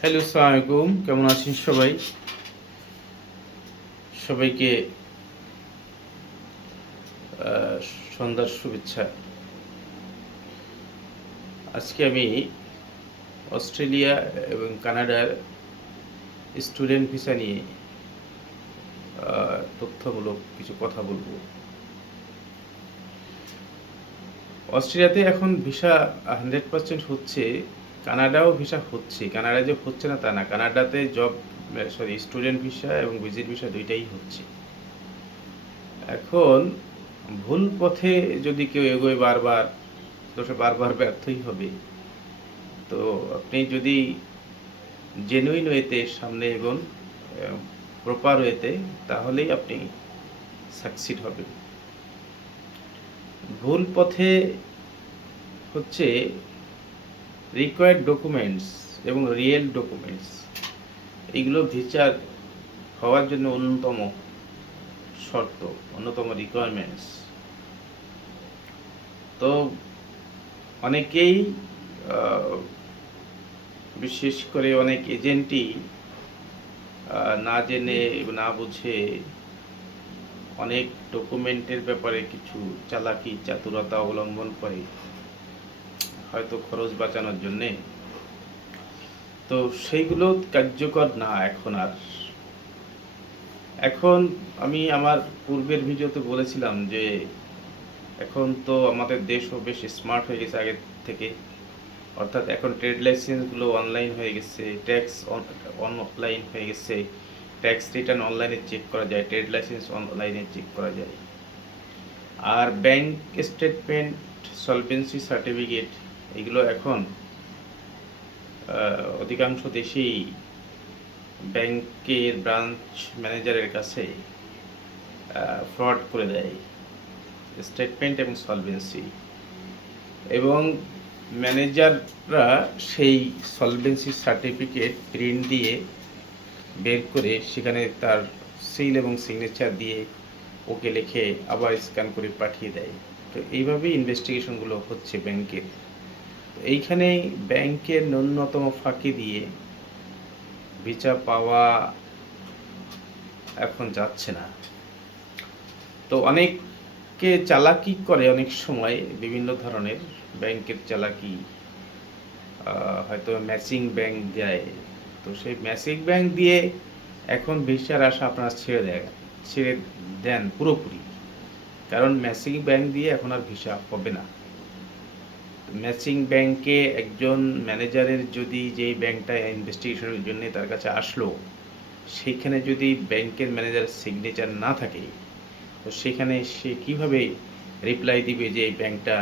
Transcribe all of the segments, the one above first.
Hello আলাইকুম। কেমন আছেন সবাই? সবাইকে সন্ধ্যার শুভেচ্ছা। আজকে আমি অস্ট্রেলিয়া এবং কানাডার স্টুডেন্ট ভিসা নিয়ে তথ্যমূলক কিছু কথা বলব। অস্ট্রেলিয়াতে এখন ভিসা হান্ড্রেড পার্সেন্ট হচ্ছে কানাডাও ভিসা হচ্ছে। কানাডা যে হচ্ছে না তা না। কানাডাতে জব সরি স্টুডেন্ট ভিসা এবং ভিজিট ভিসা দুইটাই হচ্ছে। এখন ভুল পথে যদি কেউ এগোয় বারবার, তো সে বারবার ব্যর্থই হবে। তো আপনি যদি জেনুইন ওয়েতে সামনে এগোন প্রপার ওয়েতে তাহলেই আপনি সাকসিড হবেন ভুল পথে হচ্ছে রিকোয়ার্ড ডকুমেন্টস এবং রিয়েল ডকুমেন্টস এইগুলো ভিসার হওয়ার জন্য অন্যতম শর্ত, অন্যতম রিকোয়ারমেন্টস তো অনেকেই বিশেষ করে অনেক এজেন্টই না জেনে না বুঝে অনেক ডকুমেন্টের ব্যাপারে কিছু চালাকি, চাতুরতা অবলম্বন করে। হয়তো খরচ বাঁচানোর জন্যে। তো সেইগুলো কার্যকর না এখন আর। এখন আমি আমার পূর্বের ভিডিওতে বলেছিলাম যে, এখন তো আমাদের দেশও বেশ স্মার্ট হয়ে গেছে আগের থেকে। অর্থাৎ এখন ট্রেড লাইসেন্সগুলো অনলাইন হয়ে গেছে ট্যাক্স অনলাইন হয়ে গেছে। ট্যাক্স রিটার্ন অনলাইনে চেক করা যায় ট্রেড লাইসেন্স অনলাইনে চেক করা যায়। আর ব্যাংক স্টেটমেন্ট সলভেন্সি সার্টিফিকেট এগুলো এখন অধিকাংশ দেশেই ব্যাংকের ব্রাঞ্চ ম্যানেজারের কাছে ফ্রড করে দেয় স্টেটমেন্ট এবং সলভেন্সি এবং ম্যানেজাররা সেই সলভেন্সি সার্টিফিকেট প্রিন্ট দিয়ে বের করে সেখানে তার সিল এবং সিগনেচার দিয়ে ওকে লিখে আবার স্ক্যান করে পাঠিয়ে দেয়। তো এইভাবেই ইনভেস্টিগেশনগুলো হচ্ছে ব্যাংকের। এইখানে ব্যাংকের ন্যূনতম ফাঁকি দিয়ে ভিসা পাওয়া এখন যাচ্ছে না। তো অনেকে চালাকি করে অনেক সময় বিভিন্ন ধরনের ব্যাংকের চালাকি হয়তো ম্যাচিং ব্যাংক দেয়। তো সেই ম্যাচিং ব্যাংক দিয়ে এখন ভিসার আশা আপনারা ছেড়ে দেয়, ছেড়ে দেন পুরোপুরি। কারণ ম্যাচিং ব্যাংক দিয়ে এখন আর ভিসা হবে না। ম্যাচিং ব্যাংকে একজন ম্যানেজারের যদি যেই ব্যাংকটা ইনভেস্টিগেশনের জন্য তার কাছে আসলো, সেখানে যদি ব্যাংকের ম্যানেজার সিগনেচার না থাকে, তো সেখানে সে কীভাবে রিপ্লাই দিবে যে এই ব্যাংকটা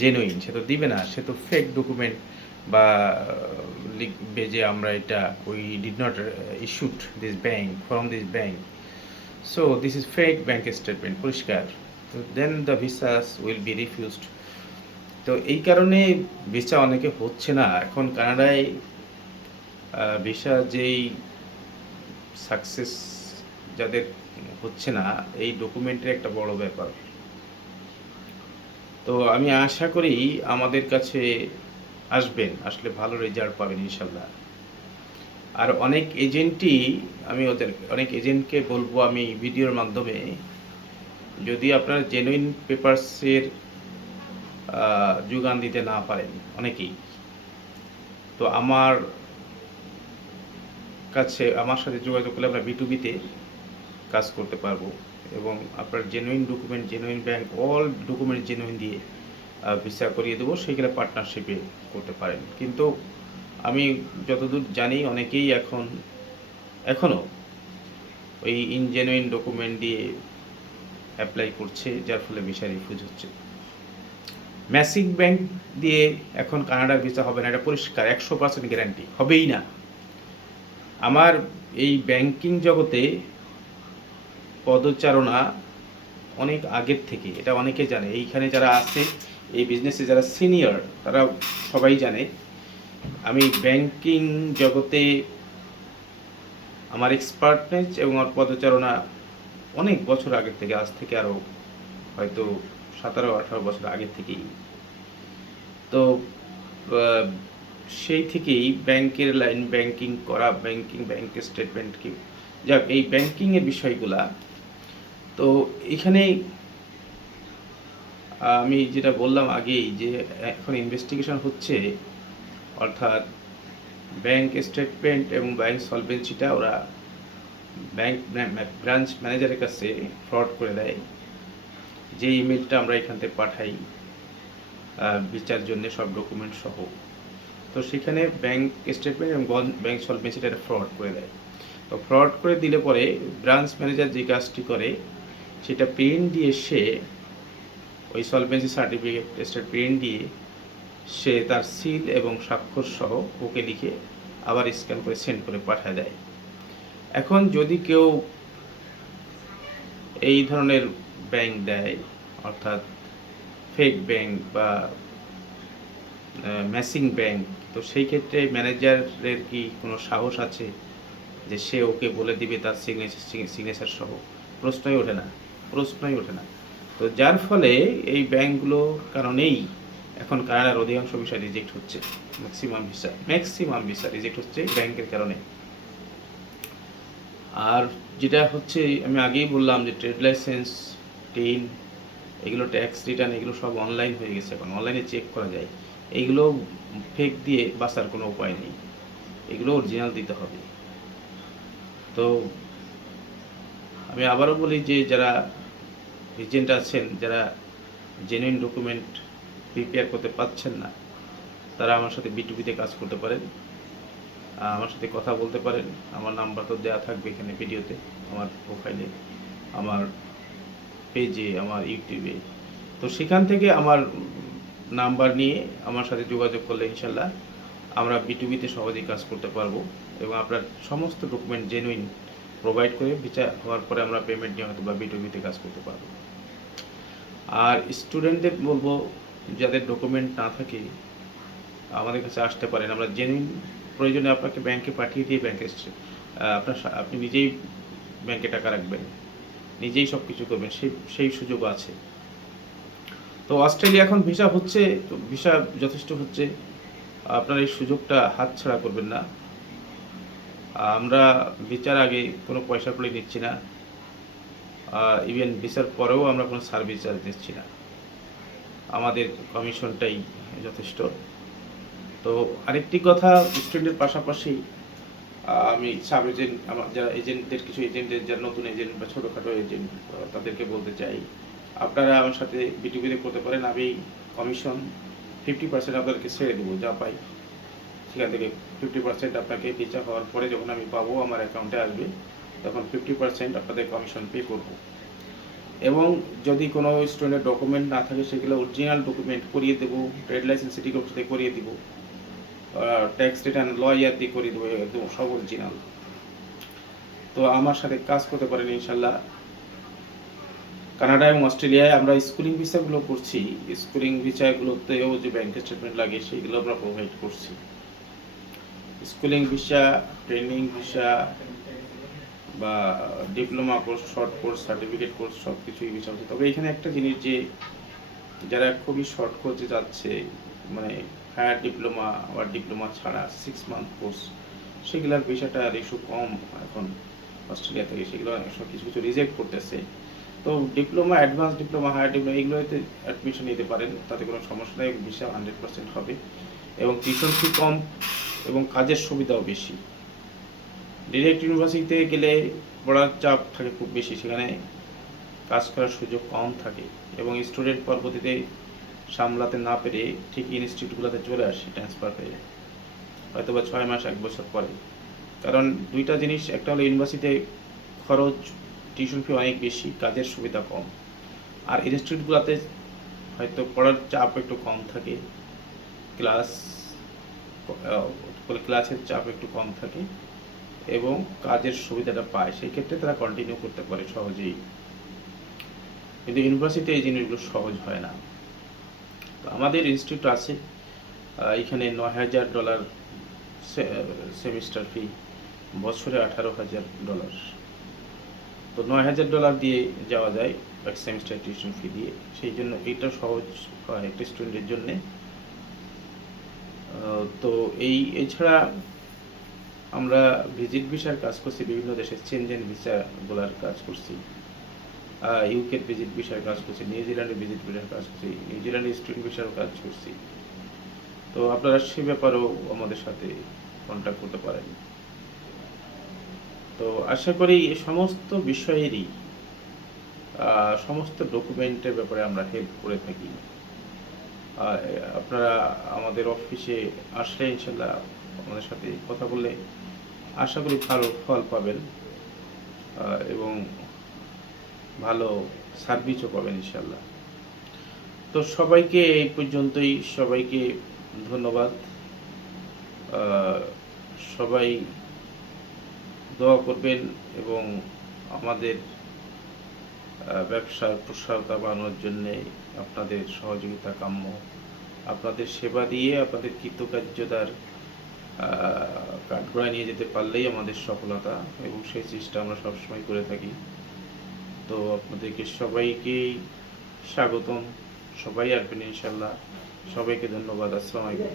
জেনুইন সে তো দিবে না, সে তো ফেক ডকুমেন্ট বা লিখবে যে আমরা এটা we did not issued this bank from this bank so this is fake bank statement পরিষ্কার। তো then the visas will be refused তো এই কারণে ভিসা অনেকে হচ্ছে না। এখন কানাডায় ভিসা যেই সাকসেস যাদের হচ্ছে না, এই ডকুমেন্টের একটা বড় ব্যাপার। তো আমি আশা করি আমাদের কাছে আসবেন, আসলে ভালো রেজাল্ট পাবেন ইনশাল্লাহ আর অনেক এজেন্টই, আমি ওদের, অনেক এজেন্টকে বলব আমি ভিডিওর মাধ্যমে, যদি আপনার জেনুইন পেপারসের যোগান দিতে না পারেন, অনেকেই। তো আমার কাছে, আমার সাথে যোগাযোগ করলে আমরা বিটুবিতে কাজ করতে পারব এবং আপনার genuine document genuine bank all document genuine দিয়ে ভিসা করিয়ে দেবো সেখানে পার্টনারশিপে করতে পারেন। কিন্তু আমি যতদূর জানি, অনেকেই এখন এখনও ওই ইনজেনুইন ডকুমেন্ট দিয়ে অ্যাপ্লাই করছে, যার ফলে ভিসা রিফিউজ হচ্ছে। ম্যাসিক ব্যাংক দিয়ে এখন কানাডার ভিসা হবে না, এটা পরিষ্কার, একশো পার্সেন্ট গ্যারান্টি হবেই না। আমার এই ব্যাংকিং জগতে পদচারণা অনেক আগের থেকে, এটা অনেকে জানে। এইখানে যারা আছে, এই বিজনেসে যারা সিনিয়র তারা সবাই জানে। আমি ব্যাংকিং জগতে আমার এক্সপার্টনেস এবং আমার পদচারণা অনেক বছর আগের থেকে, আজ থেকে আরও হয়তো সতেরো, আঠারো বছর আগের থেকেই। তো সেই থেকেই ব্যাংকের লাইন ব্যাংকিং করা, ব্যাংকিং ব্যাংকের স্টেটমেন্ট কি, যাক, এই ব্যাংকিংয়ের বিষয়গুলা, তো এখানে, আমি যেটা বললাম আগেই যে এখন ইনভেস্টিগেশন হচ্ছে, অর্থাৎ ব্যাংক স্টেটমেন্ট এবং ব্যাংক সলভেন্সিটা ওরা ব্যাংক ব্রাঞ্চ ম্যানেজারের কাছে ফ্রড করে দেয়। যে ইমেলটা আমরা এখান থেকে পাঠাই বিচার জন্য সব ডকুমেন্ট সহ। তো সেখানে ব্যাংক স্টেটমেন্ট এবং ব্যাংক সলভেন্সিটা ফ্রড করে দেয়। তো ফ্রড করে দিলে পরে ব্রাঞ্চ ম্যানেজার যে কাজটি করে, সেটা প্রিন্ট দিয়ে সে ওই সলভেন্সি সার্টিফিকেট স্টেট প্রিন্ট দিয়ে সে তার সিল এবং স্বাক্ষর সহ ওকে লিখে আবার স্ক্যান করে সেন্ড করে পাঠিয়ে দেয়। এখন যদি কেউ এই ধরনের ব্যাংক দেয়, অর্থাৎ ফেক ব্যাংক বা ম্যাসিং ব্যাংক তো সেই ক্ষেত্রে ম্যানেজারের কি কোনো সাহস আছে যে সে ওকে বলে দিবে তার সিগনেচার সিগনেচার সহ? প্রশ্নই ওঠে না, প্রশ্নই ওঠে না। তো যার ফলে এই ব্যাংকগুলোর কারণেই এখন কানাডার অধিকাংশ ভিসা রিজেক্ট হচ্ছে maximum visa maximum visa reject হচ্ছে ব্যাংকের কারণে। আর যেটা হচ্ছে, আমি আগেই বললাম যে ট্রেড লাইসেন্স টেন, এগুলো ট্যাক্স রিটার্ন এগুলো সব অনলাইন হয়ে গেছে এখন। অনলাইনে চেক করা যায়। এইগুলো ফেক দিয়ে বাঁচার কোনো উপায় নেই। এগুলো অরিজিনাল দিতে হবে। তো আমি আবারও বলি যে যারা এজেন্ট আছেন, যারা জেনুইন ডকুমেন্ট প্রিপেয়ার করতে পারছেন না, তারা আমার সাথে বিটুপিতে কাজ করতে পারেন। আমার সাথে কথা বলতে পারেন। আমার নাম্বার তো দেওয়া থাকবে এখানে ভিডিওতে আমার প্রোফাইলে আমার পেজে, আমার ইউটিউবে। তো সেখান থেকে আমার নাম্বার নিয়ে আমার সাথে যোগাযোগ করলে ইনশাল্লাহ আমরা বিটুবিতে সহজেই কাজ করতে পারব এবং আপনার সমস্ত ডকুমেন্ট জেনুইন প্রোভাইড করে বিচার হওয়ার পরে আমরা পেমেন্ট নিয়ে হয়তো বা বিটুবিতে কাজ করতে পারব। আর স্টুডেন্টদের বলব, যাদের ডকুমেন্ট না থাকে, আমাদের কাছে আসতে পারেন। আমরা জেনুইন প্রয়োজনে আপনাকে ব্যাংকে পাঠিয়ে দিয়ে ব্যাংকে আপনার আপনি নিজেই ব্যাংকে টাকা রাখবেন। নিজেই সব কিছু করবেন, সেই সেই সুযোগও আছে। তো অস্ট্রেলিয়া এখন ভিসা হচ্ছে ভিসা যথেষ্ট হচ্ছে। আপনার এই সুযোগটা হাতছাড়া করবেন না। আমরা বিচার আগে কোনো পয়সা করে নিচ্ছি না। ইভেন ভিসার পরেও আমরা কোনো সার্ভিস চার্জ দিচ্ছি না। আমাদের কমিশনটাই যথেষ্ট। তো আরেকটি কথা স্টুডেন্টের পাশাপাশি আমি সাব এজেন্ট, আমার যারা এজেন্টদের, কিছু এজেন্টের যারা নতুন এজেন্ট বা ছোটোখাটো এজেন্ট তাদেরকে বলতে চাই, আপনারা আমার সাথে বিটিভিতে করতে পারেন, আমি কমিশন ফিফটি পার্সেন্ট আপনাদেরকে ছেড়ে দেবো, যা পাই। সেখান থেকে ফিফটি পার্সেন্ট আপনাকে বিচার হওয়ার পরে যখন আমি পাবো, আমার অ্যাকাউন্টে আসবে, তখন ফিফটি পার্সেন্ট আপনাদের কমিশন পে করব। এবং যদি কোনো স্টুডেন্টের ডকুমেন্ট না থাকে, সেগুলো অরিজিনাল ডকুমেন্ট করিয়ে দেবো ট্রেড লাইসেন্স সিটি করিয়ে দিব। ট্যাক্স রিটার্ন লয়ার দিয়ে করিয়ে দেবো একদম সব অরিজিনাল তো আমার সাথে কাজ করতে পারেন ইনশাল্লাহ। কানাডা এবং অস্ট্রেলিয়ায় আমরা স্কুলিং ভিসাগুলো করছি। স্কুলিং ভিসাগুলোতেও যে ব্যাংক স্টেটমেন্ট লাগে, সেগুলো আমরা প্রোভাইড করছি। স্কুলিং ভিসা ট্রেনিং ভিসা বা diploma course short course certificate course সব কিছুই ভিসা তবে এখানে একটা জিনিস যে, যারা খুবই শর্ট কোর্সে যাচ্ছে মানে হায়ার ডিপ্লোমা বা ডিপ্লোমা ছাড়া সিক্স মান্থ কোর্স সেগুলোর ভিসাটা রেশু কম এখন অস্ট্রেলিয়া থেকে, সেগুলো সব কিছু কিছু রিজেক্ট করতেছে। তো diploma advance diploma higher diploma এগুলোতে অ্যাডমিশন নিতে পারেন, তাতে কোনো সমস্যা নেই ভিসা হান্ড্রেড পার্সেন্ট হবে। এবং টিউশন ফি কম এবং কাজের সুবিধাও বেশি। ডিরেক্ট ইউনিভার্সিটিতে গেলে পড়ার চাপ থাকে খুব বেশি, সেখানে কাজ করার সুযোগ কম থাকে। এবং স্টুডেন্ট পরবর্তীতে সামলাতে না পেরে ঠিক ইনস্টিটিউটগুলোতে চলে আসে ট্রান্সফার হয়ে হয়তো বা ছয় মাস, এক বছর পরে। কারণ দুইটা জিনিস, একটা হলো ইউনিভার্সিটিতে খরচ টিউশন ফি অনেক বেশি, কাজের সুবিধা কম। আর ইনস্টিটিউটগুলোতে হয়তো পড়ার চাপ একটু কম থাকে, ক্লাস ক্লাসের চাপ একটু কম থাকে এবং কাজের সুবিধাটা পায়। সেই ক্ষেত্রে তারা কন্টিনিউ করতে পারে সহজেই। কিন্তু ইউনিভার্সিটিতে এই জিনিসগুলো সহজ হয় না। তো আমাদের ইনস্টিটিউট আছে এখানে নয় হাজার ডলার সেমিস্টার ফি বছরে আঠারো হাজার ডলার তো নয় হাজার ডলার দিয়ে যাওয়া যায় এক সেমিস্টার টিউশন ফি দিয়ে। সেই জন্য এটা সহজ হয় একটা স্টুডেন্টের জন্যে। তো এই, এছাড়া আমরা ভিজিট ভিসার কাজ করছি, বিভিন্ন দেশের চেঞ্জেন ভিসাগুলার কাজ করছি। ইউকের ভিজিট ভিসার কাজ করছি নিউজিল্যান্ডের ভিজিট ভিসার কাজ করছি নিউজিল্যান্ডের স্টুডেন্ট ভিসার কাজ করছি। তো আপনারা সে ব্যাপারেও আমাদের সাথে কন্ট্যাক্ট করতে পারেন। তো আশা করি এই সমস্ত বিষয়েরই সমস্ত ডকুমেন্টের ব্যাপারে আমরা হেল্প করে থাকি। আপনারা আমাদের অফিসে আসলে ইনশাল্লাহ আমাদের সাথে কথা বললে আশা করি ভালো ফল পাবেন। এবং ভালো সার্ভিসও পাবেন ইনশাল্লাহ তো সবাইকে এই পর্যন্তই, সবাইকে ধন্যবাদ। সবাই দোয়া করবেন এবং আমাদের ব্যবসার প্রসারতা বাড়ানোর জন্যে আপনাদের সহযোগিতা কাম্য। আপনাদের সেবা দিয়ে আপনাদের কৃতকার্যতার কাঠগড়ায় নিয়ে যেতে পারলেই আমাদের সফলতা এবং সেই চেষ্টা আমরা সবসময় করে থাকি। তো আপনাদেরকে সবাইকেই স্বাগতম। সবাই আসবেন ইনশাল্লাহ সবাইকে ধন্যবাদ। আসসালামু আলাইকুম।